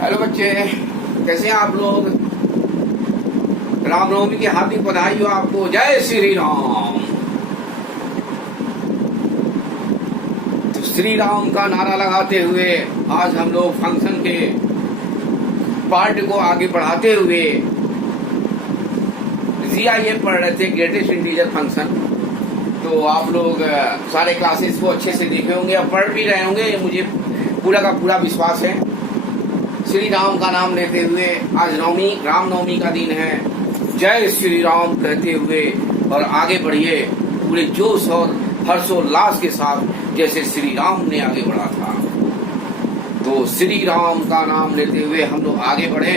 Hello बच्चे, कैसे हैं आप लोग। रामनवमी की हार्दिक बधाई हो आपको। जय श्री राम। तो श्री राम का नारा लगाते हुए आज हम लोग फंक्शन के पार्ट को आगे बढ़ाते हुए GIF पढ़ रहे थे, ग्रेटेस्ट इंटीजर फंक्शन। तो आप लोग सारे क्लासेस को अच्छे से देखे होंगे, अब पढ़ भी रहे होंगे, मुझे पूरा का पूरा विश्वास है। श्री राम का नाम लेते हुए आज रामनवमी का दिन है। जय श्री राम कहते हुए और आगे बढ़िए पूरे जोश और हर्षोल्लास के साथ, जैसे श्री राम ने आगे बढ़ा था। तो श्री राम का नाम लेते हुए हम लोग आगे बढ़े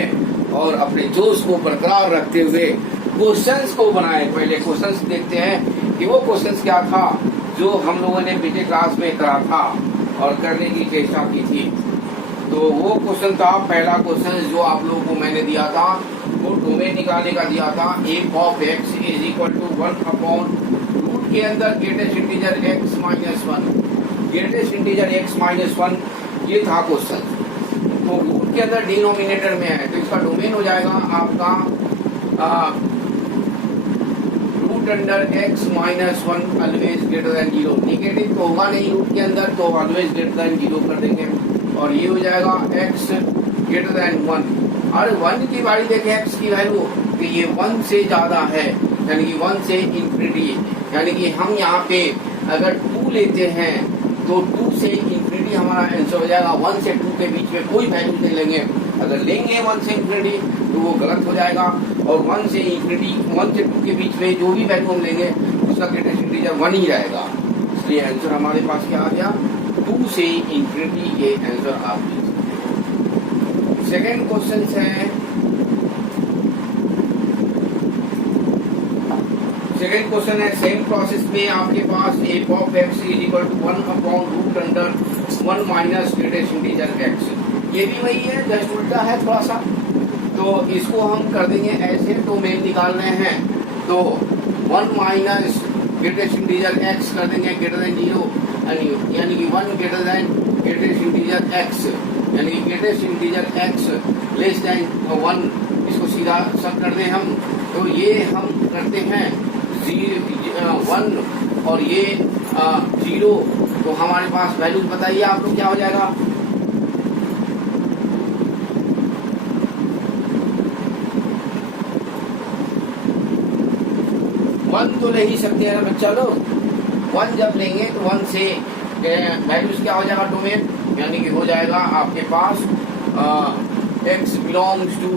और अपने जोश को बरकरार रखते हुए क्वेश्चंस को बनाए। पहले क्वेश्चंस देखते हैं कि वो क्वेश्चंस क्या था जो हम लोगों ने पिछले क्लास में करा था और करने की चेष्टा की थी। तो वो क्वेश्चन था, पहला क्वेश्चन जो आप लोगों को मैंने दिया था, वो डोमेन निकालने का दिया था। f of x is equal to 1 upon root के अंदर greatest integer x minus 1, greatest integer x minus 1, ये था क्वेश्चन। तो रूट के अंदर डिनोमिनेटर में है, तो इसका डोमेन हो जाएगा आपका root under x minus 1 always greater than 0। Negative तो होगा नहीं रूट के अंदर, तो ऑलवेज ग्रेटर देन 0 कर देंगे और ये हो जाएगा x ग्रेटर देन 1। और 1 की बारी देखें x की वैल्यू, तो ये 1 से ज्यादा है, यानी कि 1 से इंफिनिटी। यानी कि हम यहाँ पे अगर 2 लेते हैं तो 2 से इंफिनिटी हमारा आंसर हो जाएगा। 1 से 2 के बीच में कोई वैल्यू नहीं लेंगे। अगर लेंगे 1 से इंफिनिटी तो वो गलत हो जाएगा, और 1 से इंफिनिटी 1 से 2 के बीच में जो भी वैल्यू हम लेंगे उसका ग्रेटेस्ट इंटीजर 1 ही रहेगा। इसलिए आंसर हमारे पास क्या आ गया, 2 से इंफिनिटी। ये आंसर आप लीजिए। सेकेंड क्वेश्चन है, सेकेंड क्वेश्चन है सेम प्रोसेस में आपके पास f of x is equal to 1 upon root under 1 minus greatest integer x। ये भी वही है, जस्ट उल्टा है थोड़ा सा। तो इसको हम कर देंगे ऐसे, तो मेन निकाल रहे हैं तो 1 माइनस ग्रेटेस्ट इंटीजर x कर देंगे ग्रेटर देन 0, यानी कि 1 greater then greatest integer x, यानी कि greatest integer x less than 1। इसको सीधा सब कर दें हम, तो ये हम करते हैं 1 और ये 0। तो हमारे पास वैल्यूज बताइए आप लोग क्या हो जाएगा। वन तो ले ही सकते हैं ना बच्चा लोग। 1 जब लेंगे तो 1 से वैल्यूज क्या हो जाएगा, डोमेन, यानी कि हो जाएगा आपके पास x belongs to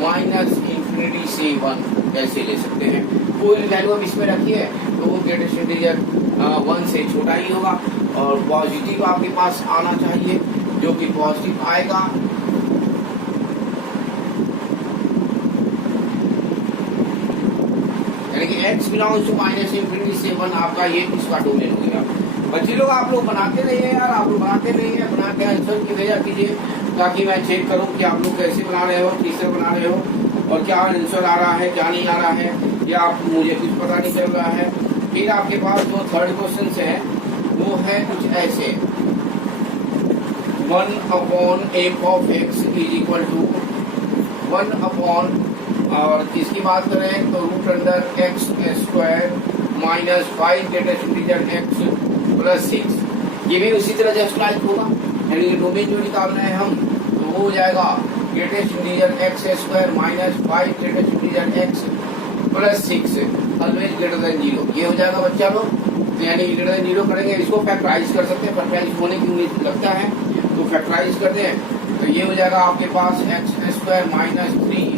minus infinity से 1, ऐसे ले सकते हैं। कोई वैल्यू अब इसमें रखिए तो वो ग्रेटेस्ट इंटीजर 1 से छोटा ही होगा, और पॉजिटिव आपके पास आना चाहिए, जो कि पॉजिटिव आएगा। यानी कि x belongs to minus infinity से 1 आपका ये इसका डोमेन हो गया। बच्चे लोग आप लोग बनाते रहिए यार, आप लोग बनाते रहिए, बना के आंसर की भेजा कीजिए, ताकि मैं चेक करूं कि आप लोग कैसे बना रहे हो, किससे बना रहे हो, और क्या आंसर आ रहा है, क्या नहीं आ रहा है, या आप मुझे कुछ पता नहीं चल रहा है। फिर आपके पास जो थर्ड क्वेश्चन है वो है कुछ ऐसे, 1 upon f of x is equal to 1 upon, और इसकी बात करें तो root under x square minus 5 greatest integer x plus 6। ये भी उसी तरह जस्ट लाइक होगा, यानी कि डोमेन जो निकाल रहे हैं हम, तो वो हो जाएगा greatest integer x square minus 5 greatest integer x plus 6 always greater than 0। ये हो जाएगा बच्चा लोग। तो यानी ग्रेटर देन 0 करेंगे, इसको फैक्टराइज कर सकते हैं, फैक्टराइज होने की उम्मीद लगता है, तो फैक्टराइज करते हैं। तो ये हो जाएगा आपके पास x square minus 3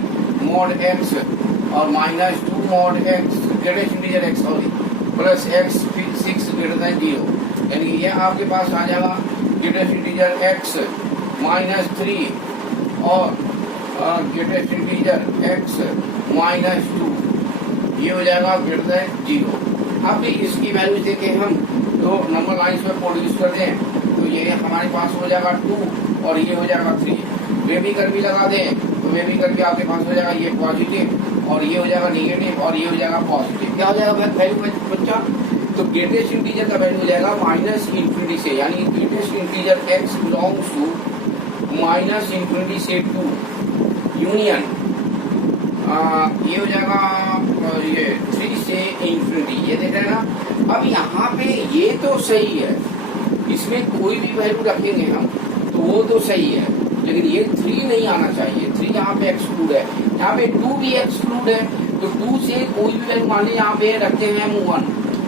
mod x और minus 2 mod x greatest integer x sorry plus x फिर 6 ग्रेटर देन 0, यानी कि ये आपके पास आ जाएगा ग्रेटेस्ट इंटीजर x माइनस 3 और ग्रेटेस्ट इंटीजर x माइनस 2, ये हो जाएगा ग्रेटर देन 0। अब भी इसकी वैल्यू देखें हम, तो नंबर लाइन्स में प्रोड्यूस कर दें, तो ये हमारे पास हो जाएगा 2 और ये हो जाएगा 3। वे भी कर भी लगा दें तो वे भी करके आपके पास हो जाएगा ये पॉजिटिव, और ये हो जाएगा निगेटिव, और ये हो जाएगा पॉजिटिव। क्या हो जाएगा वैल्यू बच्चा, तो ग्रेटेस्ट इंटीजर का वैल्यू हो जाएगा माइनस इंफिनिटी से, यानी greatest integer x belongs to minus infinity से 2 यूनियन ये हो जाएगा ये 3 से इंफिनिटी, ये देख रहे हैं ना। अब यहाँ पे ये तो सही है, इसमें कोई भी वैल्यू रखेंगे हम तो वो तो सही है, लेकिन ये 3 नहीं आना चाहिए। 3 यहाँ पे एक्सक्लूड है, यहाँ पे 2 भी एक्सक्लूड है। तो 2 से कोई भी वैल्यू मान लीजिए यहाँ पे रखते हैं हम 1,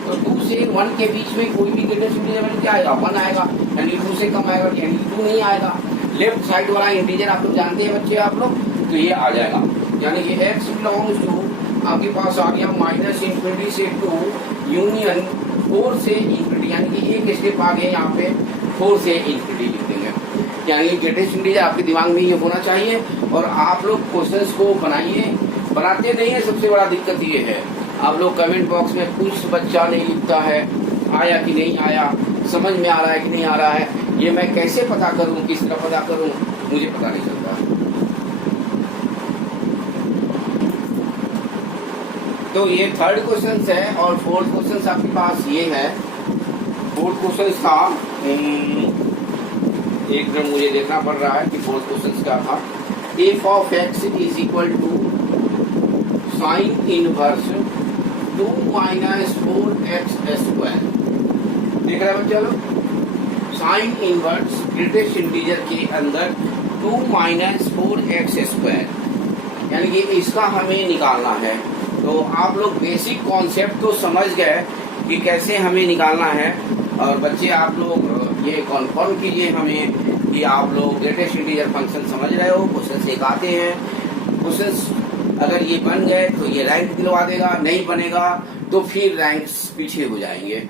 तो 2 से 1 के बीच में कोई भी ग्रेटेस्ट इंटीजर वैल्यू क्या आएगा, 1 आएगा, यानी 2 से कम आएगा, यानी 2 नहीं आएगा। लेफ्ट साइड वाला इंटीजर आप लोग जानते हैं बच्चे आप लोग, तो ये आ जाएगा, यानी कि x बिलोंग्स टू आपके पास आ गया माइनस इंफिनिटी से 2 यूनियन 4 से इंफिनिटी, यानी कि एक स्टेप आ गया यहाँ पे 4 से इंफिनिटी लिख देंगे। यानी ग्रेटेस्ट इंटीजर आपके दिमाग में ये होना चाहिए। और आप लोग क्वेश्चंस को बनाइए, बनाते नहीं है, सबसे बड़ा दिक्कत ये है। आप लोग कमेंट बॉक्स में कुछ बच्चा नहीं लिखता है, आया कि नहीं आया, समझ में आ रहा है कि नहीं आ रहा है, ये मैं कैसे पता करूं, किस तरह पता करूं, मुझे पता नहीं चलता। तो ये थर्ड क्वेश्चन है और फोर्थ क्वेश्चन आपके पास ये है। फोर्थ क्वेश्चन था, एक मिनट मुझे देखना पड़ रहा है कि फोर्थ क्वेश्चन क्या था। F of x is equal to sine inverse 2 minus 4x square. देख रहे हैं बच्चा लोग, साइन इनवर्स ग्रेटेस्ट इंटीजर के अंदर 2 माइनस 4x स्क्वायर, यानी कि इसका हमें निकालना है। तो आप लोग बेसिक कॉन्सेप्ट तो समझ गए कि कैसे हमें निकालना है। और बच्चे आप लोग ये कन्फर्म कीजिए हमें कि आप लोग ग्रेटेस्ट इंटीजर फंक्शन समझ रहे हो। क्वेश्चन एक आते हैं, क्वेश्चन अगर ये बन गए तो ये रैंक दिलवा देगा, नहीं बनेगा तो फिर रैंक्स पीछे हो जाएंगे।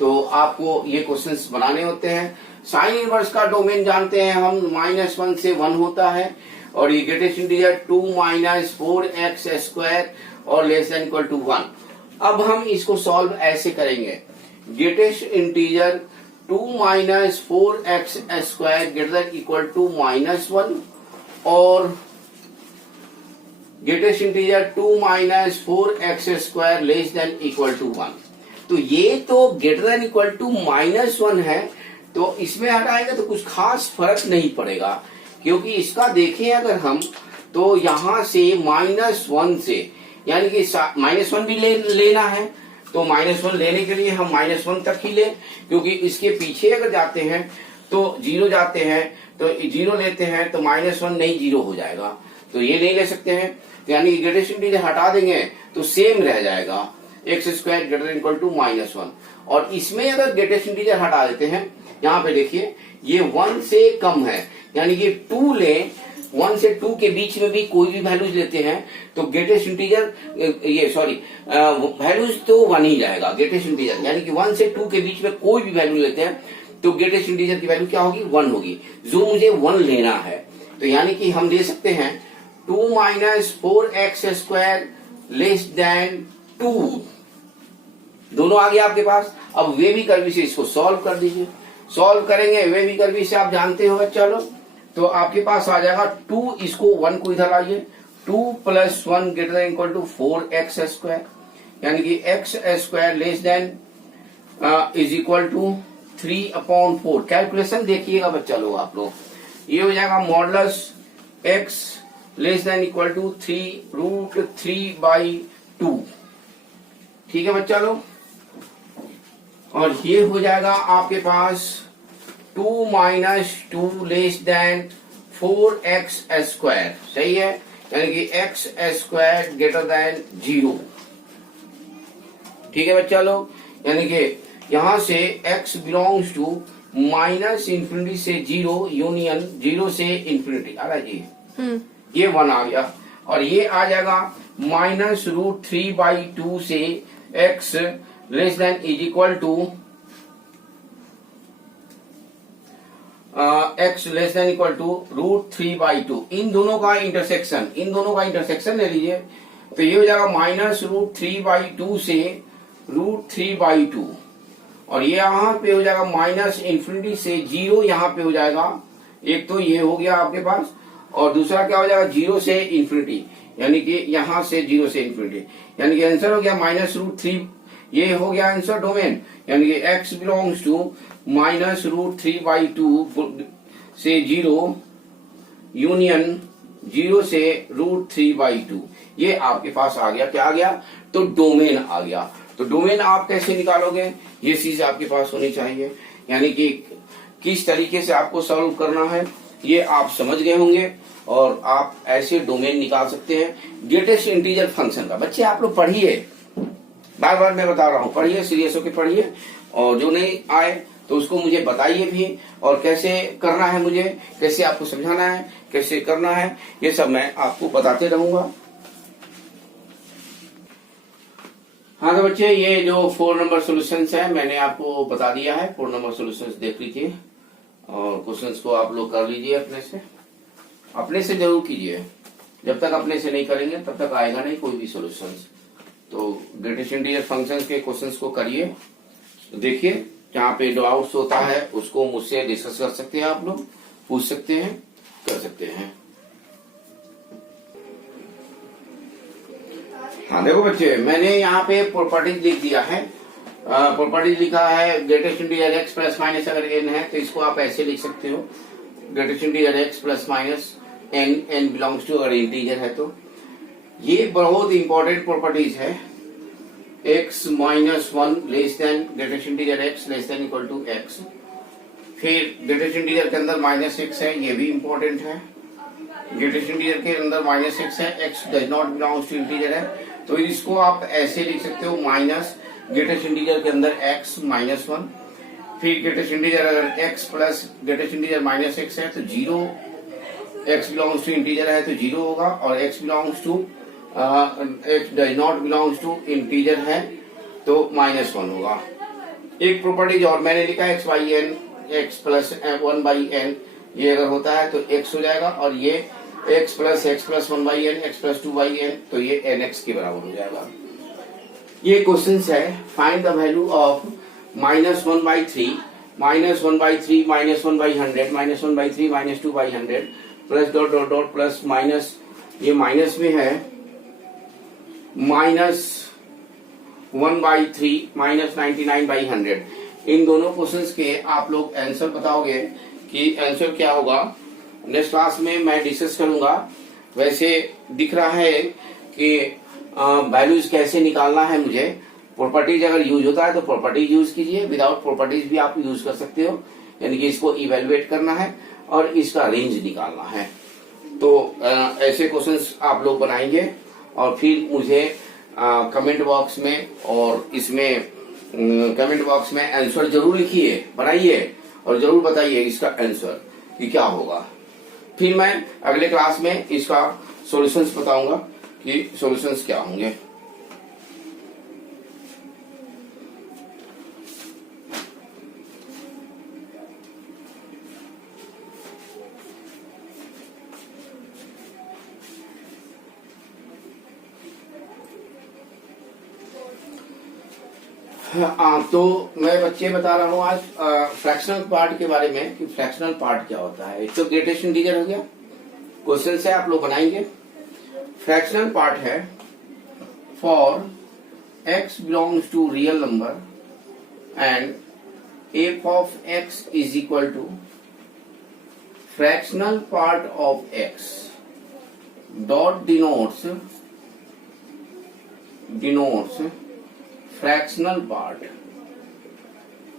तो आपको ये क्वेश्चंस बनाने होते हैं। साइन इनवर्स का डोमेन जानते हैं हम, -1 से 1 होता है। और ये greatest integer 2 minus 4x square और लेस देन इक्वल टू 1। अब हम इसको सॉल्व ऐसे करेंगे, greatest integer 2 minus 4x square greater than equal to -1 और greatest integer 2 minus 4x square less than equal to 1। तो ये तो ग्रेटर देन इक्वल टू -1 है, तो इसमें हटाएगा तो कुछ खास फर्क नहीं पड़ेगा, क्योंकि इसका देखें अगर हम तो यहां से -1 से, यानी कि -1 भी लेना है तो -1 लेने के लिए हम -1 तक ही ले, क्योंकि इसके पीछे अगर जाते हैं तो 0 जाते हैं, तो 0 लेते हैं तो -1 नहीं 0 हो जाएगा, तो ये नहीं ले सकते हैं। तो यानी कि ग्रेटेस्ट इंटीजर हटा देंगे तो सेम रह जाएगा, x square greater than equal to -1। और इसमें अगर ग्रेटेस्ट इंटीजर हटा देते हैं, यहाँ पे देखिए ये 1 से कम है, यानी कि 2 लें, 1 से 2 के बीच में भी कोई भी वैल्यूज लेते हैं तो ग्रेटेस्ट इंटीजर वैल्यूज तो 1 ही जाएगा ग्रेटेस्ट इंटीजर, यानी कि 1 से 2 के बीच में कोई भी वैल्यू लेते हैं तो ग्रेटेस्ट इंटीजर की वैल्यू क्या होगी, 1 होगी, जो मुझे 1 लेना है। तो यानी कि हम दे सकते हैं 2 minus 4x square less then 2, दोनों आ गया आपके पास। अब वे भी कर्वी से इसको सॉल्व कर दीजिए, सॉल्व करेंगे वे भी कर्वी से, आप जानते हो चलो, तो आपके पास आ जाएगा 2, इसको 1 को इधर लाइए, 2 + 1 greater than equal to 4x square, यानी कि x square less than is equal to 3/4। Calculation देखिएगा बच्चा लोग आप लोग, ये हो जाएगा modulus x less than equal to 3√3/2। ठीक है बच्चा लोग, और ये हो जाएगा आपके पास 2 minus 2 less then 4x square, सही है, यानी कि x स्क्वायर ग्रेटर देन 0। ठीक है बच्चा लोग, यानी कि यहां से x बिलोंग्स टू -इंफिनिटी से 0 यूनियन 0 से इंफिनिटी आ रहा है जी, ये 1 आ गया। और ये आ जाएगा -√3/2 से x less than is equal to x less than equal to √3/2। इन दोनों का इंटरसेक्शन ले लीजिए, तो ये हो जाएगा -√3/2 से √3/2, और ये यहाँ पे हो जाएगा -इंफिनिटी से 0, यहाँ पे हो जाएगा, एक तो ये हो गया आपके पास, और दूसरा क्या हो जाएगा 0 से इंफिनिटी, यानी कि यहाँ से 0 से इंफिनिटी, यानी कि आंसर हो गया -√3, ये हो गया आंसर डोमेन, यानी कि x बिलोंग्स टू -√3/2 से 0 यूनियन 0 से √3/2, ये आपके पास आ गया। क्या आ गया? तो डोमेन आ गया। तो डोमेन आप कैसे निकालोगे, ये चीज आपके पास होनी चाहिए, यानी कि किस तरीके से आपको सॉल्व करना है ये आप समझ गए होंगे, और आप ऐसे डोमेन निकाल सकते हैं ग्रेटेस्ट इंटीजर फंक्शन का। बच्चे आप लोग पढ़िए, बार बार मैं बता रहा हूँ, पढ़िए, सीरियस होकर पढ़िए, और जो नहीं आए तो उसको मुझे बताइए भी, और कैसे करना है, मुझे कैसे आपको समझाना है, कैसे करना है, ये सब मैं आपको बताते रहूंगा। हाँ तो बच्चे, ये जो 4 नंबर सॉल्यूशंस है मैंने आपको बता दिया है। 4 नंबर सॉल्यूशंस देख लीजिए और क्वेश्चंस को आप लोग कर लीजिए अपने से जरूर कीजिए। जब तक अपने से नहीं करेंगे तब तक आएगा नहीं कोई भी सॉल्यूशंस। तो ग्रेटेस्ट इंटीजर फंक्शंस के क्वेश्चंस को करिए, देखिए जहाँ पे डाउट्स होता है उसको मुझसे डिस्कस कर सकते हैं, आप लोग पूछ सकते हैं, कर सकते हैं। हाँ देखो बच्चे, मैंने यहाँ पे प्रॉपर्टीज लिख दिया है। प्रॉपर्टीज लिखा है greatest integer x plus minus, अगर एन है तो इसको आप ऐसे लिख सकते हो, greatest integer x plus minus n belongs to, अगर इंटीजर है तो। ये बहुत इंपॉर्टेंट प्रॉपर्टीज है। x minus 1 less than greatest integer x less than equal to x। फिर ग्रेटेस्ट इंटीजर के अंदर -x है, ये भी इंपॉर्टेंट है। ग्रेटेस्ट इंटीजर के अंदर -x है, x does not belongs to integer है, तो इसको आप ऐसे लिख सकते हो माइनस ग्रेटेस्ट इंटीजर के अंदर x -1। फिर ग्रेटेस्ट इंटीजर अगर x plus greatest integer -x है तो 0, x बिलोंग्स टू इंटीजर है तो 0 होगा, और x belongs to x does not belongs to integer है तो -1 होगा। एक प्रॉपर्टीज और मैंने लिखा है x/n, x प्लस 1/n, ये अगर होता है तो x हो जाएगा, और ये x plus 1/n, x plus 2/n, तो ये nx के बराबर हो जाएगा। ये क्वेश्चन है, find the value of -1/3, -1/3, -1/100, -1/3, -2/100, plus dot dot dot plus minus, ये माइनस में है, -1/3, -99/100। इन दोनों क्वेश्चंस के आप लोग आंसर बताओगे कि आंसर क्या होगा। नेक्स्ट क्लास में मैं डिस्कस करूंगा। वैसे दिख रहा है कि वैल्यूज कैसे निकालना है मुझे। प्रॉपर्टीज अगर यूज होता है तो प्रॉपर्टीज यूज कीजिए, विदाउट प्रॉपर्टीज भी आप यूज कर सकते हो, यानी कि इसको इवेलुएट करना है और इसका रेंज निकालना है। तो ऐसे क्वेश्चंस आप लोग बनाएंगे और फिर मुझे कमेंट बॉक्स में और इसमें कमेंट बॉक्स में आंसर जरूर लिखिए, बनाइए और जरूर बताइए इसका आंसर कि क्या होगा। फिर मैं अगले क्लास में इसका सॉल्यूशंस बताऊंगा कि सॉल्यूशंस क्या होंगे। तो मैं बच्चे बता रहा हूँ आज फ्रैक्शनल पार्ट के बारे में कि फ्रैक्शनल पार्ट क्या होता है। एक तो ग्रेटेस्ट इंटीजर हो गया, क्वेश्चन से आप लोग बनाएंगे। फ्रैक्शनल पार्ट है for x belongs to real number and f of x is equal to fractional part of x dot denotes fractional part,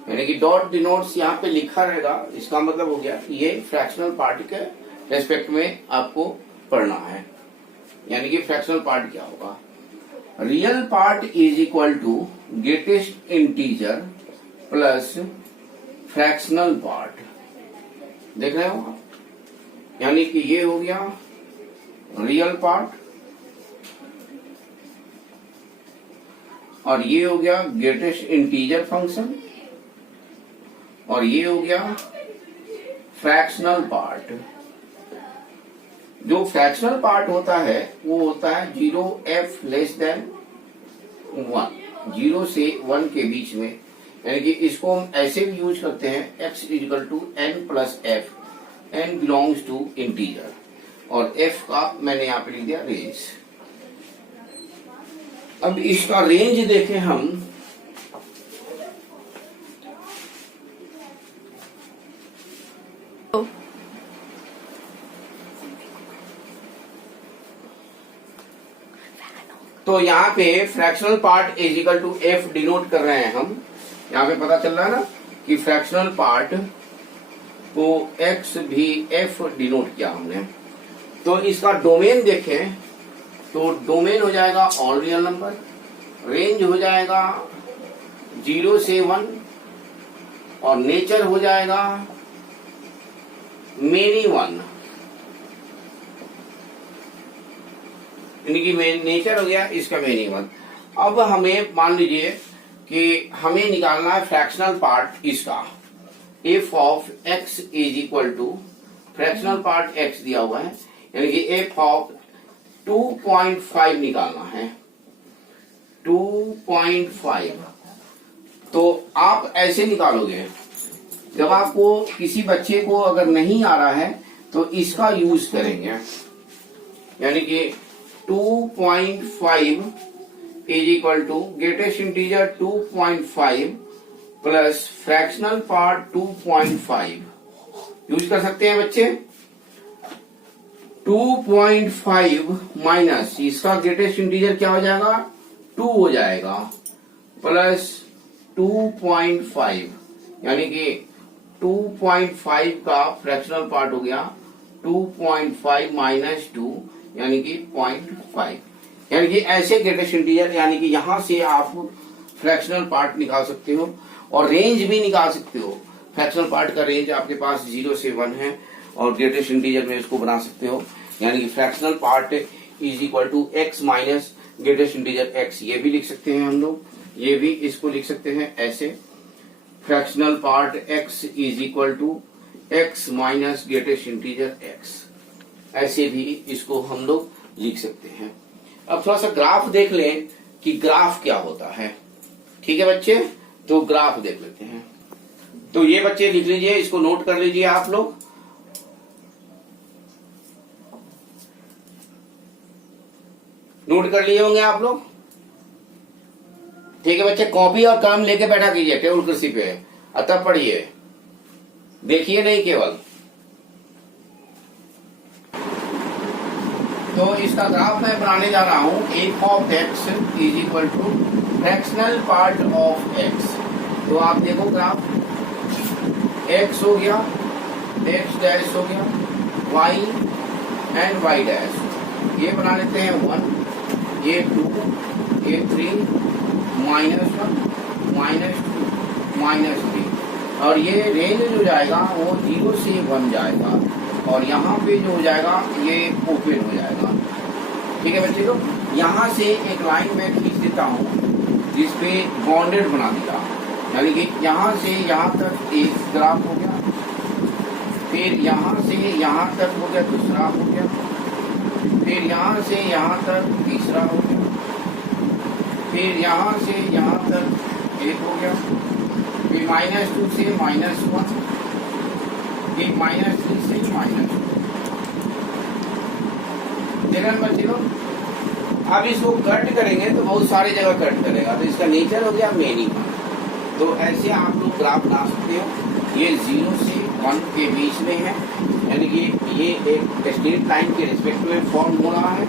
यानी कि डॉट डिनोट्स यहाँ पे लिखा रहेगा, इसका मतलब हो गया कि ये फ्रैक्शनल पार्ट के रेस्पेक्ट में आपको पढ़ना है। यानी कि फ्रैक्शनल पार्ट क्या होगा, real part is equal to greatest integer plus fractional part. देख रहे हो आप, यानी कि ये हो गया रियल पार्ट और ये हो गया ग्रेटेस्ट इंटीजर फंक्शन और ये हो गया फ्रैक्शनल पार्ट। जो फ्रैक्शनल पार्ट होता है वो होता है 0f लेस देन 1, 0 से 1 के बीच में, यानी कि इसको हम ऐसे भी यूज करते हैं x equal to n plus f, n belongs to integer और f का मैंने यहाँ पे लिख दिया रेंज। अब इसका रेंज देखें हम, तो यहाँ पे fractional part is equal to f denote कर रहे हैं हम। यहाँ पे पता चल रहा है ना कि फ्रैक्शनल पार्ट को एक्स भी एफ डिनोट किया हमने। तो इसका डोमेन देखें तो डोमेन हो जाएगा ऑल रियल नंबर, रेंज हो जाएगा 0 से 1 और नेचर हो जाएगा मेनी 1, इनकी नेचर हो गया इसका मेनी 1। अब हमें मान लीजिए कि हमें निकालना है फ्रैक्शनल पार्ट इसका, f of x is equal to fractional part x दिया हुआ है, यानी कि एफ ऑफ 2.5 निकालना है, 2.5। तो आप ऐसे निकालोगे, जब आपको किसी बच्चे को अगर नहीं आ रहा है तो इसका यूज करेंगे, यानी कि 2.5 is equal to greatest integer 2.5 plus fractional part 2.5 use कर सकते हैं बच्चे। 2.5 माइनस इसका ग्रेटेस्ट इंटीजर क्या हो जाएगा 2 हो जाएगा, प्लस 2.5 यानी कि 2.5 का फ्रैक्शनल पार्ट हो गया 2.5 माइनस 2 यानी कि 0.5, यानी कि ऐसे ग्रेटेस्ट इंटीजर, यानी कि यहां से आप फ्रैक्शनल पार्ट निकाल सकते हो और रेंज भी निकाल सकते हो। फ्रैक्शनल पार्ट का रेंज आपके पास 0 से 1 है और ग्रेटेस्ट इंटीजर में इसको बना सकते हो, यानी कि fractional part is equal to x minus greatest integer x, ये भी लिख सकते हैं हम लोग, ये भी इसको लिख सकते हैं ऐसे, fractional part x is equal to x minus greatest integer x, ऐसे भी इसको हम लोग लिख सकते हैं। अब थोड़ा सा ग्राफ देख लें कि ग्राफ क्या होता है, ठीक है बच्चे, तो ग्राफ देख लेते हैं। तो ये बच्चे लिख लीजिए, इसको नोट कर लीजिए आप लोग। नोट कर लिए होंगे आप लोग, ठीक है बच्चे। कॉपी और कलम लेके बैठा कीजिए टेबल कुर्सी पे, अतः पढ़िए, देखिए नहीं केवल। तो इसका ग्राफ मैं बनाने जा रहा हूं, f of x is equal to fractional part of x. तो आप देखो ग्राफ, एक्स हो गया, एक्स डैश हो गया, वाई एंड वाई डैश, ये बना लेते हैं 1, ये 2, ये 3, -1, -2, -3, और ये रेंज जो जाएगा वो 0 से 1 जाएगा और यहाँ पे जो हो जाएगा ये ओपन हो जाएगा, ठीक है बच्चे लोग। यहाँ से एक लाइन मैं खींच देता हूँ जिसपे बाउंडेड बना दिया, यानी कि यहाँ से यहाँ तक एक ग्राफ हो गया, फिर यहाँ से यहाँ तक हो गया दूसरा हो गया, फिर यहाँ से यहाँ तक तीसरा हो गया, फिर यहाँ से यहाँ तक एक हो गया, फिर -2 से -1, फिर -3 से -2। देखा ना बच्चे लोग, अब इसको कट करेंगे तो बहुत सारी जगह कट करेगा, तो इसका नेचर हो गया मेनी। तो ऐसे आप लोग ग्राफ बना सकते हो, ये 0 से 1 के बीच में है, यानी कि ये एक स्ट्रेट लाइन के रिस्पेक्ट में फॉर्म हो रहा है,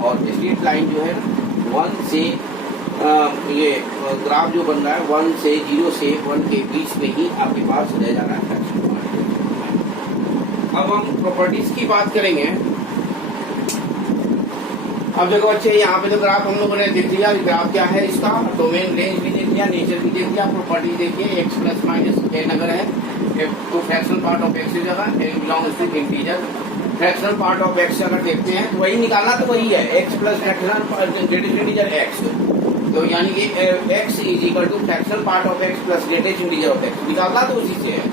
और स्ट्रेट लाइन जो है 1 से ये ग्राफ जो बन रहा है 1 से 0 से 1 के बीच में ही आपके पास रह जा रहा है। अब हम प्रॉपर्टीज की बात करेंगे। अब देखो बच्चे, यहाँ पे तो ग्राफ हम लोगों ने देख लिया, ग्राफ क्या है इसका, डोमेन रेंज भी देख लिया, नेचर भी देख लिया, प्रॉपर्टी देखिए, एक्स प्लस माइनस एन अगर है तो फ्रैक्शनल पार्ट ऑफ एक्स की जगह n belongs to integer. Fractional part of x अगर देखते हैं तो वही निकालना, तो वही है x plus fractional greatest integer x, तो यानी कि x is equal to fractional part of x plus greatest integer of x, निकालना तो उसी से है।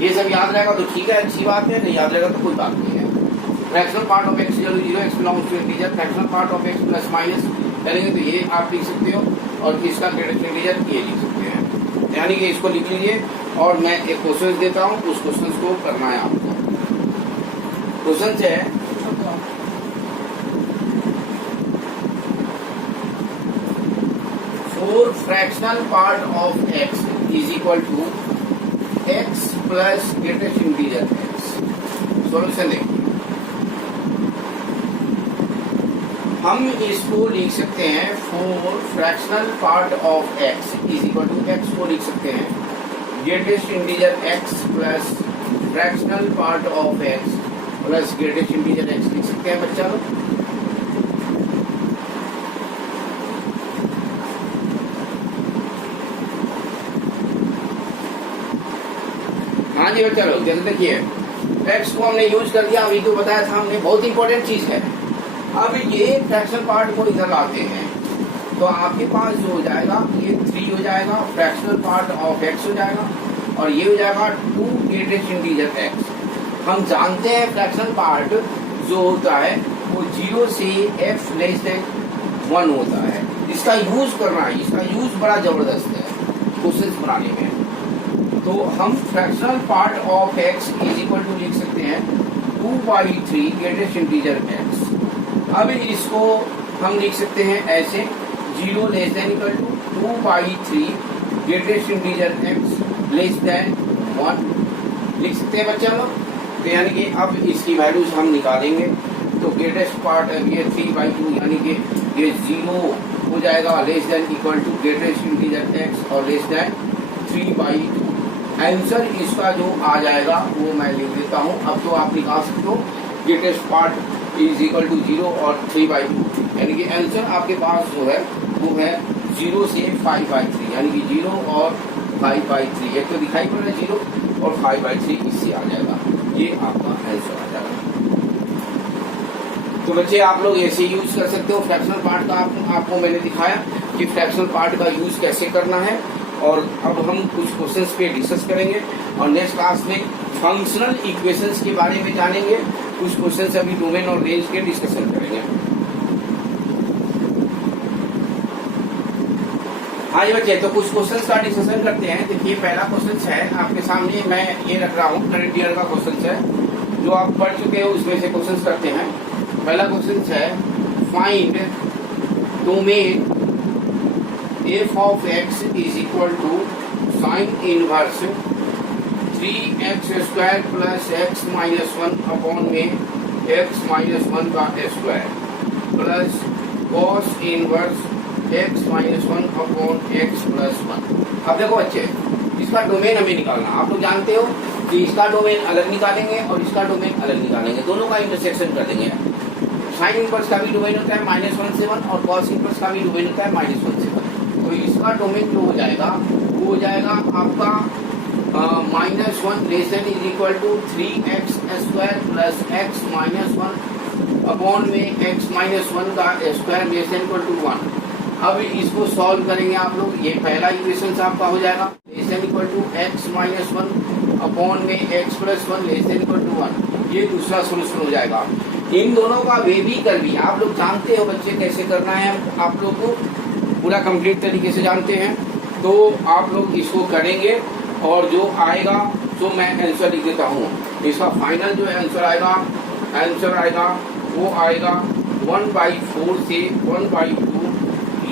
ये सब याद रहेगा तो ठीक है, अच्छी बात है, नहीं याद रहेगा तो कोई बात नहीं है। Fractional part of x equal to 0, x belongs to integer, fractional part of x plus minus करेंगे तो ये आप लिख सकते हो, और इसका ग्रेटेस्ट इंटीजर ये लिख सकते हैं, यानी कि इसको लिख लीजिए। और मैं एक क्वेश्चन देता हूँ, उस क्वेश्चन को करना है आपको। क्वेश्चन है, four fractional part of x is equal to x plus greatest integer x. Solution देखिए, हम इसको लिख सकते हैं 4 fractional part of x is equal to x को लिख सकते हैं greatest integer x plus fractional part of x plus greatest integer x लिख सकते हैं बच्चा लोग। हाँ जी बच्चा लोग, जैसे देखिए x को हमने यूज कर दिया, अभी तो बताया था हमने, बहुत इंपॉर्टेंट चीज है। अब ये फ्रैक्शनल पार्ट को इधर लाते हैं तो आपके पास जो हो जाएगा ये 3 हो जाएगा, फ्रैक्शनल पार्ट ऑफ x हो जाएगा, और ये हो जाएगा 2 ग्रेटेस्ट इंटीजर x। हम जानते हैं फ्रैक्शनल पार्ट जो होता है वो 0 से f लेस देन 1 होता है। इसका यूज करना है, इसका यूज बड़ा जबरदस्त है क्वेश्चन बनाने में। तो हम fractional part of x is equal to लिख सकते हैं 2/3 ग्रेटेस्ट इंटीजर x। अब इसको हम लिख सकते हैं ऐसे 0 less than equal to 2/3 greatest integer x less than 1 लिख सकते हैं बच्चा लोग। तो यानी कि अब इसकी वैल्यूज हम निकालेंगे तो ग्रेटेस्ट पार्ट ये 3/2 यानी कि ये 0 हो जाएगा less than equal to greatest integer x और लेस देन 3/2। आंसर इसका जो आ जाएगा वो मैं लिख देता हूँ। अब तो आप निकाल सकते हो greatest part is equal to 0 और 3/2 यानी कि आंसर आपके पास जो है वो है 0 से 5/3 यानी कि 0 और 5/3। एक तो दिखाई पड़ रहा है 0 और 5/3 इससे आ जाएगा, ये आपका आंसर आ जाएगा। तो बच्चे आप लोग ऐसे यूज कर सकते हो फ्रैक्शनल पार्ट का। आपको मैंने दिखाया कि फ्रैक्शनल पार्ट का यूज कैसे करना है, और अब हम कुछ क्वेश्चंस पे डिस्कस करेंगे और नेक्स्ट क्लास में फंक्शनल इक्वेशंस के बारे में जानेंगे। कुछ क्वेश्चंस अभी डोमेन और रेंज के डिस्कशन करेंगे। हाँ जी बच्चे, तो कुछ क्वेश्चंस का डिस्कशन करते हैं। देखिए पहला क्वेश्चन है आपके सामने, मैं ये रख रहा हूँ करंट ईयर का क्वेश्चन है जो आप पढ़ चुके हो, उसमें से क्वेश्चन करते हैं। पहला क्वेश्चन है find domain f of x is equal to sin inverse 3x square plus x minus 1 upon में x minus 1 का square plus cos inverse x minus 1 upon x plus 1। अब देखो बच्चे, इसका डोमेन हमें निकालना। आप लोग जानते हो कि इसका डोमेन अलग निकालेंगे और इसका डोमेन अलग निकालेंगे, दोनों का इंटरसेक्शन कर देंगे। साइन इनवर्स का भी डोमेन होता है -1 से 1 और cos इनवर्स का भी डोमेन होता है -1 से 1। तो इसका डोमेन जो हो जाएगा वो हो जाएगा आपका -1 less than is equal to 3x square plus x minus 1 upon में x माइनस 1 का square less than equal to 1। अब इसको सॉल्व करेंगे आप लोग। ये पहला इक्वेशन आपका हो जाएगा less than equal to x minus 1 upon में x plus 1 less than equal to 1। ये दूसरा सोल्यूशन हो जाएगा। इन दोनों का वे भी कर भी आप लोग जानते हो बच्चे कैसे करना है, आप लोग को पूरा कंप्लीट तरीके से जानते हैं। तो आप लोग इसको करेंगे और जो आएगा तो मैं आंसर लिख देता हूँ। इसका फाइनल जो आंसर आएगा वो आएगा 1/4 से 1/2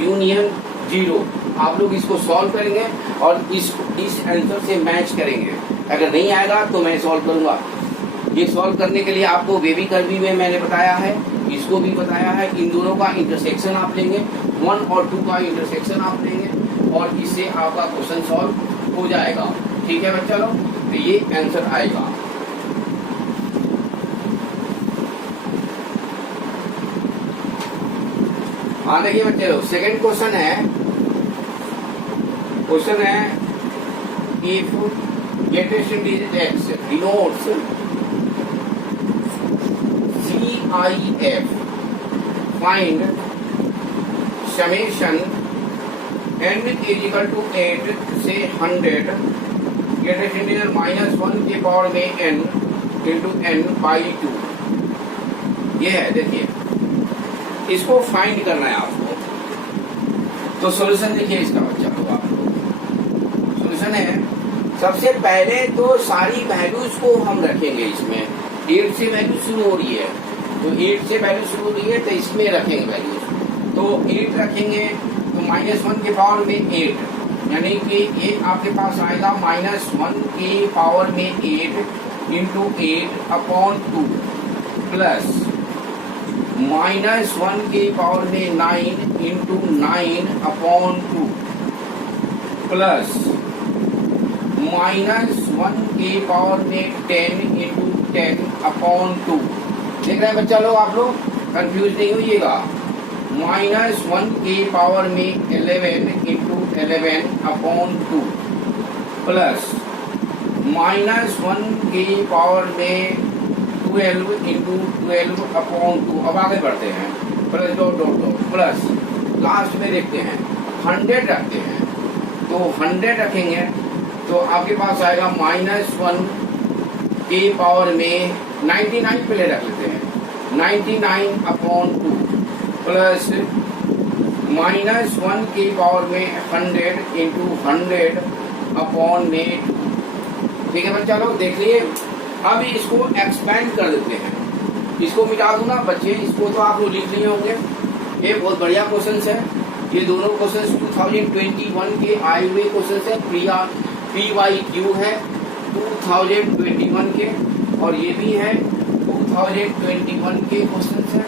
यूनियन 0। आप लोग इसको सॉल्व करेंगे और इस आंसर से मैच करेंगे। अगर नहीं आएगा तो मैं सॉल्व करूंगा। ये सॉल्व करने के लिए आपको बेबी कर्वी में मैंने बताया है, इसको भी बताया है। इन दोनों का इंटरसेक्शन आप लेंगे, 1 और 2 का इंटरसेक्शन आप लेंगे और इससे आपका क्वेश्चन सॉल्व हो जाएगा। ठीक है बच्चा लोग, तो ये आंसर आएगा। हाँ देखिए बच्चे लोग, सेकेंड क्वेश्चन है if greatest integer x denotes CIF, find summation n is equal to 8 से 100 ग्रेटेस्ट इंटीजर -1 के पावर में n इंटू n/2। ये है, देखिए इसको फाइंड करना है आपको। तो सॉल्यूशन देखिए इसका बच्चा होगा। सॉल्यूशन है, सबसे पहले तो सारी वैल्यूज को हम रखेंगे इसमें। 8 से वैल्यू शुरू हो रही है, तो 8 से वैल्यू शुरू हो रही है तो इसमें रखेंगे वैल्यूज। तो 8 रखेंगे तो -1 के पावर में 8 यानी कि ये आपके पास आएगा -1 के पावर में 8 इंटू 8 अपॉन 2 प्लस -1 के पावर में 9 इंटू 9/2 प्लस -1 के पावर में 10 इंटू 10/2। देख रहे हैं बच्चा लोग, आप लोग कंफ्यूज नहीं होइएगा। -1 के पावर में 11 इंटू 11/2 प्लस -1 के पावर में 12 इंटू 12/2। अब आगे बढ़ते हैं, plus dot dot dot plus last में देखते हैं 100 रखते हैं, तो 100 रखेंगे तो आपके पास आएगा -1 के पावर में 99 पहले रख लेते हैं, 99/2 प्लस -1 के पावर में 100 इंटू 100/2। ठीक है बच्चा लोग, देख लिए। अब इसको एक्सपेंड कर देते हैं, इसको मिटा दूं ना बच्चे, इसको तो आप लोग लिख लिए होंगे। ये बहुत बढ़िया क्वेश्चन है, ये दोनों क्वेश्चन 2021 के आए हुए क्वेश्चन है, PYQ है 2021 के, और ये भी है 2021 के क्वेश्चन है।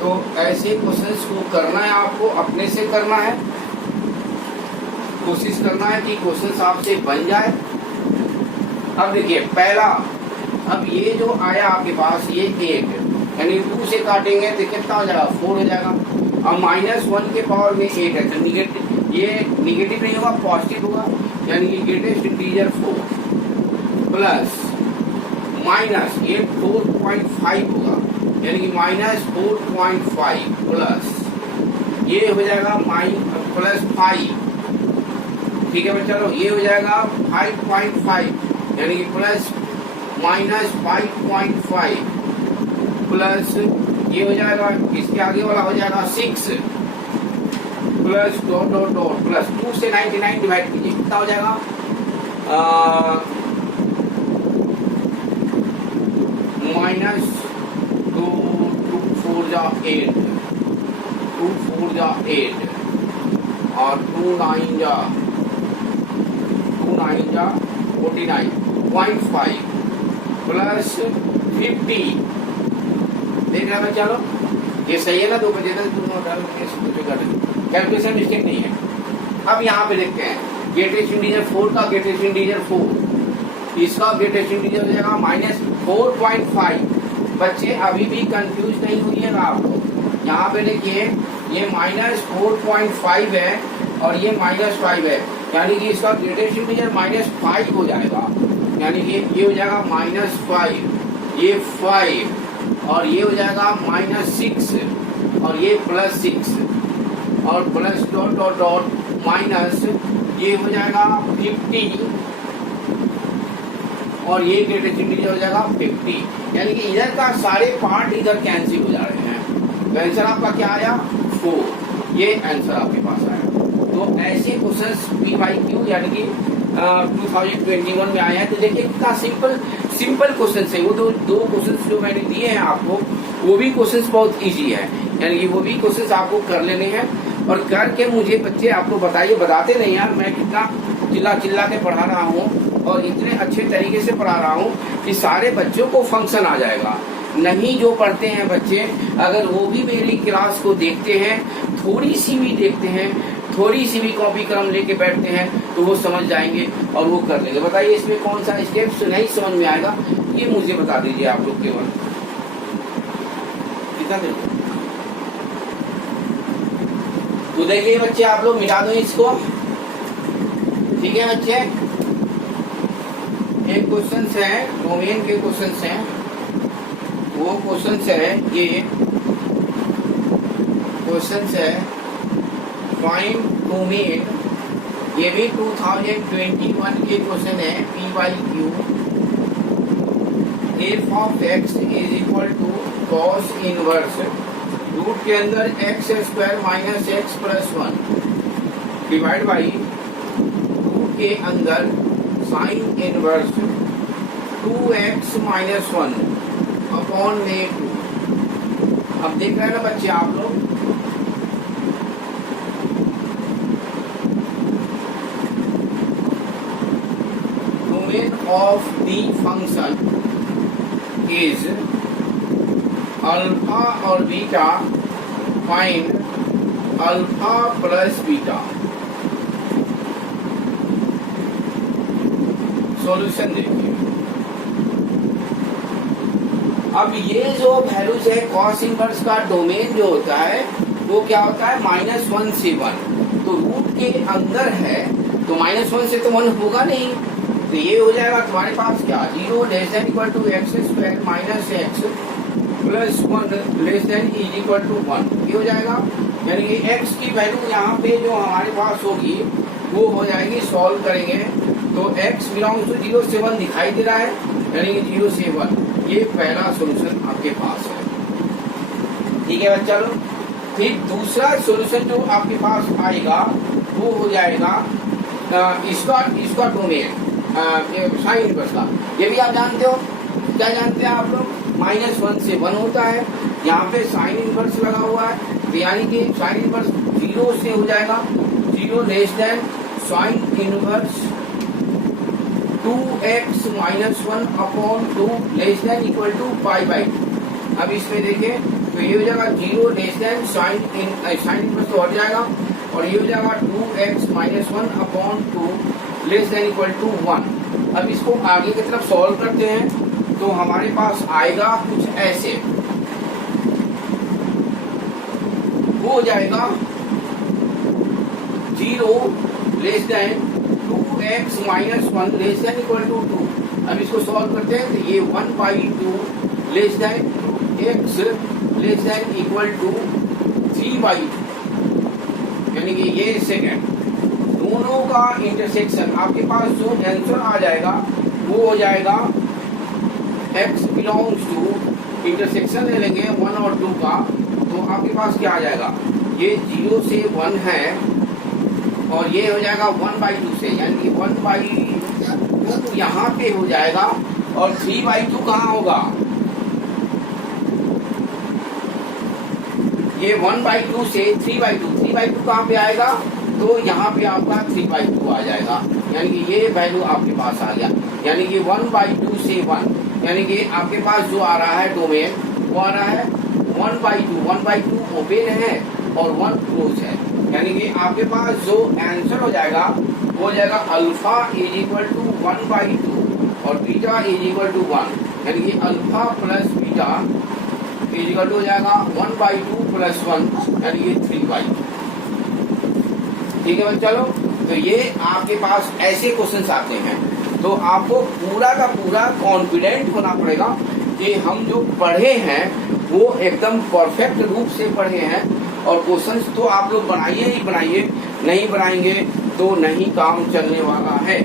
तो ऐसे क्वेश्चन को करना है आपको, अपने से करना है, कोशिश करना है कि क्वेश्चन आपसे बन जाए। अब देखिए पहला, अब ये जो आया आपके पास ये 8, यानी 2 से काटेंगे तो कितना हो जाएगा, 4 हो जाएगा। अब -1 के पावर में 8 है तो निगेटिव, ये निगेटिव नहीं होगा, पॉजिटिव होगा, यानी कि ग्रेटेस्ट इंटीजर 4 प्लस माइनस ये 4.5 होगा, यानी कि -4.5 प्लस ये हो जाएगा प्लस 5। ठीक है बच्चा लोग, ये हो जाएगा 5.5, यानी कि प्लस -5.5 प्लस ये हो जाएगा, इसके आगे वाला हो जाएगा 6 plus dot dot dot plus 2 से 99 डिवाइड कीजिए, कितना हो जाएगा -2 4 जा 8, 2 4 जा 8 और 2 9 जा 49.5 प्लस 50। देख रहे हैं चलो, ये सही है ना, 2 बजे तक कैलकुलेशन मिस्टेक नहीं है। अब यहाँ पे देखते हैं ग्रेटेस्ट इंटीजर 4 का ग्रेटेस्ट इंटीजर 4, इसका ग्रेटेस्ट इंटीजर हो जाएगा -4.5। बच्चे अभी भी कंफ्यूज नहीं हुई आप लोग। यहाँ पे देखिए ये -4.5 है और ये -5 है, यानी कि इसका ग्रेटेस्ट इंटीजर -5 हो जाएगा, यानी कि ये हो जाएगा -5, ये 5 और ये हो जाएगा -6 और ये +6 और plus dot dot dot minus ये हो जाएगा 50 और ये ग्रेटेस्ट इंटीजर हो जाएगा 50, यानी कि इधर का सारे पार्ट इधर कैंसिल हो जा रहे हैं। तो आंसर आपका क्या आया 4, ये आंसर आपके पास आया। तो ऐसे क्वेश्चन PYQ यानी कि 2021 में आए हैं। तो देखिए कितना सिंपल क्वेश्चन है। वो दो क्वेश्चन जो मैंने दिए हैं आपको, वो भी क्वेश्चन बहुत इजी है, यानी कि वो भी क्वेश्चन आपको कर लेने हैं और करके मुझे बच्चे आप लोग बताइए। बताते नहीं यार, मैं कितना चिल्ला के पढ़ा रहा हूँ और इतने अच्छे तरीके से पढ़ा रहा हूँ कि सारे बच्चों को फंक्शन आ जाएगा। नहीं जो पढ़ते हैं बच्चे, अगर वो भी मेरी क्लास को देखते हैं, थोड़ी सी भी देखते हैं, थोड़ी सी भी कॉपी क्रम लेके बैठते हैं, तो वो समझ जाएंगे और वो कर लेंगे। बताइए इसमें कौन सा स्टेप्स नहीं समझ में आएगा, ये मुझे बता दीजिए आप लोग केवल। कितना देर तो देखिए बच्चे, आप लोग मिटा दो इसको, ठीक है बच्चे। एक क्वेश्चन है, डोमेन के क्वेश्चन हैं, वो क्वेश्चन है, ये क्वेश्चन है फाइंड डोमेन, ये भी 2021 के क्वेश्चन है। PYQ f of x is equal to cos inverse root के अंदर x² minus x plus 1 divide by root के अंदर sign inverse 2x minus 1 upon में 2। अब देख रहे हैं ना बच्चे आप लोग, domain of the function is alpha और beta, find alpha plus beta. Solution देखिए। अब ये जो वैल्यूज है कॉस इनवर्स का डोमेन जो होता है वो क्या होता है -1 से 1। तो रूट के अंदर है तो -1 से तो 1 होगा नहीं, तो ये हो जाएगा तुम्हारे पास क्या 0 less than equal to x square minus x plus 1 less than is equal to 1। ये हो जाएगा, यानी कि एक्स की वैल्यू यहाँ पे जो हमारे पास होगी वो हो जाएगी, सॉल्व करेंगे तो x बिलोंग्स टू 0 से 1 दिखाई दे रहा है, यानी कि 0 से 1। ये पहला सॉल्यूशन आपके पास है। ठीक है बच्चा लोग। फिर दूसरा सॉल्यूशन जो आपके पास आएगा वो हो जाएगा इसका डोमेन साइन इनवर्स का। ये भी आप जानते हो, क्या जानते हैं आप लोग, -1 से 1 होता है, यहाँ पे साइन इनवर्स लगा हुआ है, तो यानी कि साइन इनवर्स 0 से हो जाएगा, 0 less than sine inverse 2x -1 upon 2 less than equal to π/2। अब इसमें देखें तो ये हो जाएगा 0 लेस देन साइन इनवर्स तो हट जाएगा, और ये हो जाएगा 2x -1 upon 2 less than equal to 1। अब इसको आगे की तरफ सॉल्व करते हैं तो हमारे पास आएगा कुछ ऐसे, वो हो जाएगा 0 less than 2x -1 less than equal to 2। अब इसको सॉल्व करते हैं तो ये 1/2 less than x less than equal to 3/2, यानी कि ये सेकेंड। दोनों का इंटरसेक्शन आपके पास जो आंसर आ जाएगा वो हो जाएगा x बिलोंग्स टू, इंटरसेक्शन ले लेंगे 1 और 2 का, तो आपके पास क्या आ जाएगा, ये 0 से 1 है और ये हो जाएगा 1/2 से, यानी कि 1/2 यहाँ पे हो जाएगा और 3/2 कहाँ होगा, ये 1/2 से 3/2 कहाँ पे आएगा, तो यहाँ पे आपका 3/2 आ जाएगा, यानी कि ये वैल्यू आपके पास आ गया, यानी कि 1/2 से 1, यानी कि आपके पास जो आ रहा है डोमेन वो आ रहा है 1/2 ओपन है और 1 क्लोज है, यानी कि आपके पास जो आंसर हो जाएगा वो हो जाएगा अल्फा इज इक्वल टू 1/2 और बीटा इज इक्वल टू 1, यानी कि alpha plus beta is equal to हो जाएगा 1/2 प्लस 1, यानी कि 3/2। ठीक है बच्चा लोग। तो ये आपके पास ऐसे क्वेश्चंस आते हैं, तो आपको पूरा का पूरा कॉन्फिडेंट होना पड़ेगा कि हम जो पढ़े हैं वो एकदम परफेक्ट रूप से पढ़े हैं, और क्वेश्चंस तो आप लोग बनाइए ही बनाइए, नहीं बनाएंगे तो नहीं काम चलने वाला है।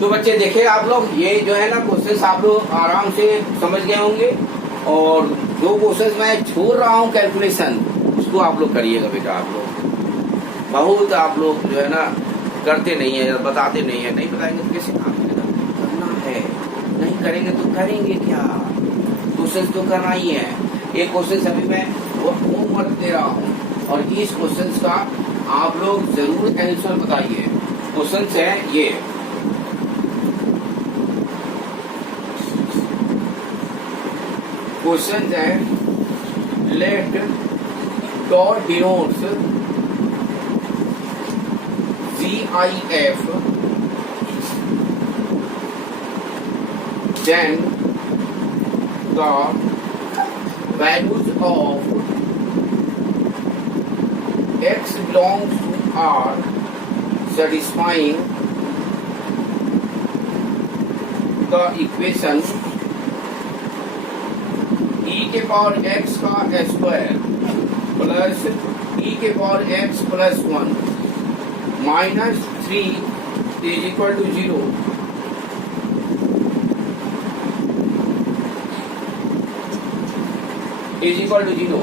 तो बच्चे देखिए आप लोग, ये जो है ना क्वेश्चंस आप लोग आराम से समझ गए होंगे, और जो क्वेश्चंस मैं छोड़ रहा हूँ कैलकुलेशन उसको आप लोग करिएगा बेटा। आप लोग बहुत आप लोग जो है ना करते नहीं है, बताते नहीं है, नहीं बताएंगे तो कैसे काम करना है, नहीं करेंगे तो करेंगे क्या, क्वेश्चंस तो करना ही है। एक क्वेश्चन अभी मैं होमवर्क दे रहा हूँ और इस क्वेश्चंस का आप लोग जरूर आंसर बताइए। क्वेश्चंस है ये, क्वेश्चन है let dot denotes GIF, then the values of x belongs to R satisfying the equation e के पावर x का स्क्वायर प्लस e के power x plus 1 minus 3 is equal to 0 is equal to 0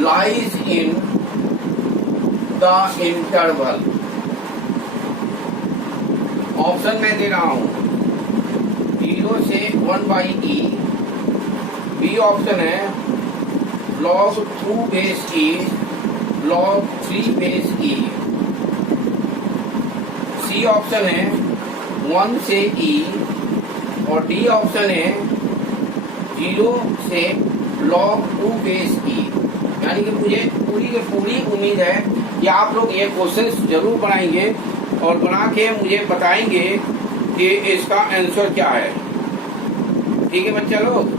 lies in the interval। Option में दे रहा हूं 0 से 1/e, B option है log 2 base e log 3 base e, C option है 1 से E और डी ऑप्शन है 0 से log 2 बेस E। यानी कि मुझे पूरी की पूरी उम्मीद है कि आप लोग ये क्वेश्चन जरूर बनाएंगे और बना के मुझे बताएंगे कि इसका आंसर क्या है। ठीक है बच्चा लोग,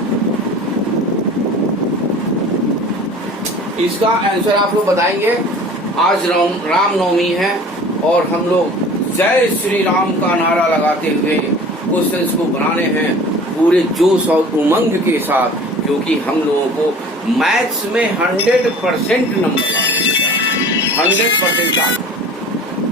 इसका आंसर आप लोग बताएंगे। आज रामनवमी है और हम लोग जय श्री राम का नारा लगाते हुए क्वेश्चंस को बनाने हैं पूरे जोश और उमंग के साथ, क्योंकि हम लोगों को मैथ्स में 100% नंबर लाने हैं, 100% का।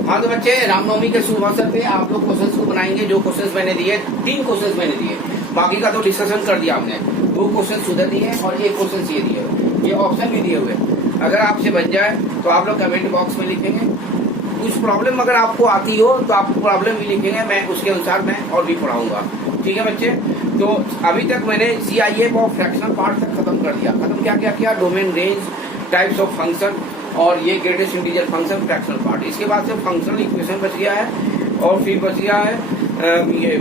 हाँ तो बच्चे, रामनवमी के शुभ अवसर पे आप लोग क्वेश्चंस को बनाएंगे। जो क्वेश्चंस मैंने दिए, 3 क्वेश्चंस मैंने दिए, बाकी का तो डिस्कशन कर दिया आपने। 2 क्वेश्चन सुधर दिए और 1 क्वेश्चन ये दिए हुए, ये ऑप्शन भी दिए हुए। अगर आपसे बन जाए तो आप लोग कमेंट बॉक्स में लिखेंगे। कुछ प्रॉब्लम अगर आपको आती हो तो आप प्रॉब्लम भी लिखेंगे, मैं उसके अनुसार मैं और भी पढ़ाऊंगा। ठीक है बच्चे, तो अभी तक मैंने CIF और फ्रैक्शनल पार्ट तक खत्म कर दिया। खत्म क्या किया? Domain, range, types of function और ये greatest integer function, fractional part. इसके बाद से फंक्शनल इक्वेशन बच गया है और फिर बच गया है ये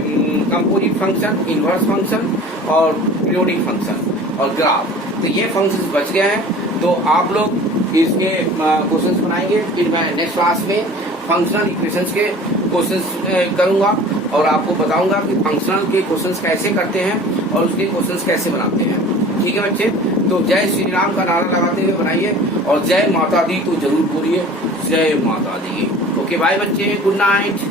कंपोजिट फंक्शन, इनवर्स फंक्शन और पीरियोडिक फंक्शन और ग्राफ। तो ये फंक्शंस बच गए हैं। तो आप लोग इसके क्वेश्चंस बनाएंगे। फिर मैं नेक्स्ट क्लास में फंक्शनल इक्वेशंस के क्वेश्चंस करूंगा और आपको बताऊंगा कि फंक्शनल के क्वेश्चंस कैसे करते हैं और उसके क्वेश्चंस कैसे बनाते हैं। ठीक है बच्चे, तो जय श्री राम का नारा लगाते हुए बनाइए और जय माता दी तो जरूर बोलिए, जय माता दी। ओके बाय बच्चे, गुड नाइट।